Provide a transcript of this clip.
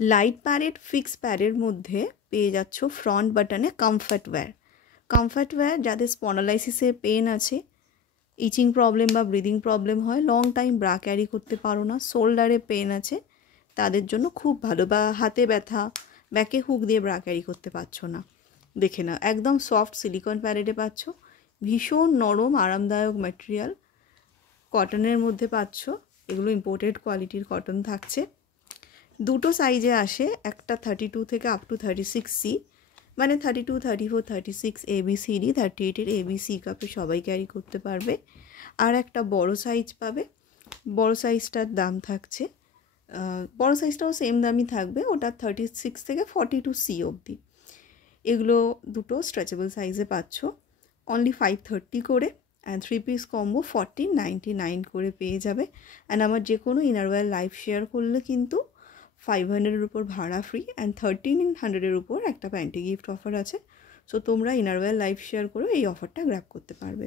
Light padded fix প্যাডের মধ্যে পেয়ে যাচ্ছ ফ্রন্ট বাটনে কমফর্ট ওয়্যার যাদের স্পন্ডালাইসিসে পেন আছে, ইচিং প্রবলেম বা ব্রিদিং প্রবলেম হয়, লং টাইম ব্রা ক্যারি করতে পারো না, শোল্ডারে পেন আছে, তাদের জন্য খুব ভালো। বা হাতে ব্যথা, ব্যাকে হুক দিয়ে ব্রা ক্যারি করতে পারছো না, দেখে নাও একদম সফট সিলিকন প্যাডেডে পাচ্ছ, ভীষণ নরম আরামদায়ক ম্যাটেরিয়াল, কটনের মধ্যে পাচ্ছ। এগুলো ইম্পোর্টেড কোয়ালিটির কটন থাকছে। দুটো সাইজে আসে, একটা 32 থেকে আপ টু 36C, মানে 32, 34, 36 ABCD, 38-এর ABC কাপে সবাই ক্যারি করতে পারবে। আর একটা বড় সাইজ পাবে, বড় সাইজটার দাম থাকছে, বড় সাইজটাও সেম দামই থাকবে, ওটা 36 থেকে 42C অবধি। এগুলো দুটো স্ট্রেচেবল সাইজে পাচ্ছ, অনলি 530 করে। অ্যান্ড 3 পিস কম্বো 1499 করে পেয়ে যাবে। অ্যান্ড আমার যে কোনো ইনারওয়্যার লাইভ শেয়ার করলে কিন্তু 500-এর উপর ভাড়া ফ্রি, অ্যান্ড 1300-এর উপর একটা প্যান্টি গিফট অফার আছে। সো তোমরা ইনারওয়্যার লাইভ শেয়ার করে এই অফারটা গ্র্যাব করতে পারবে।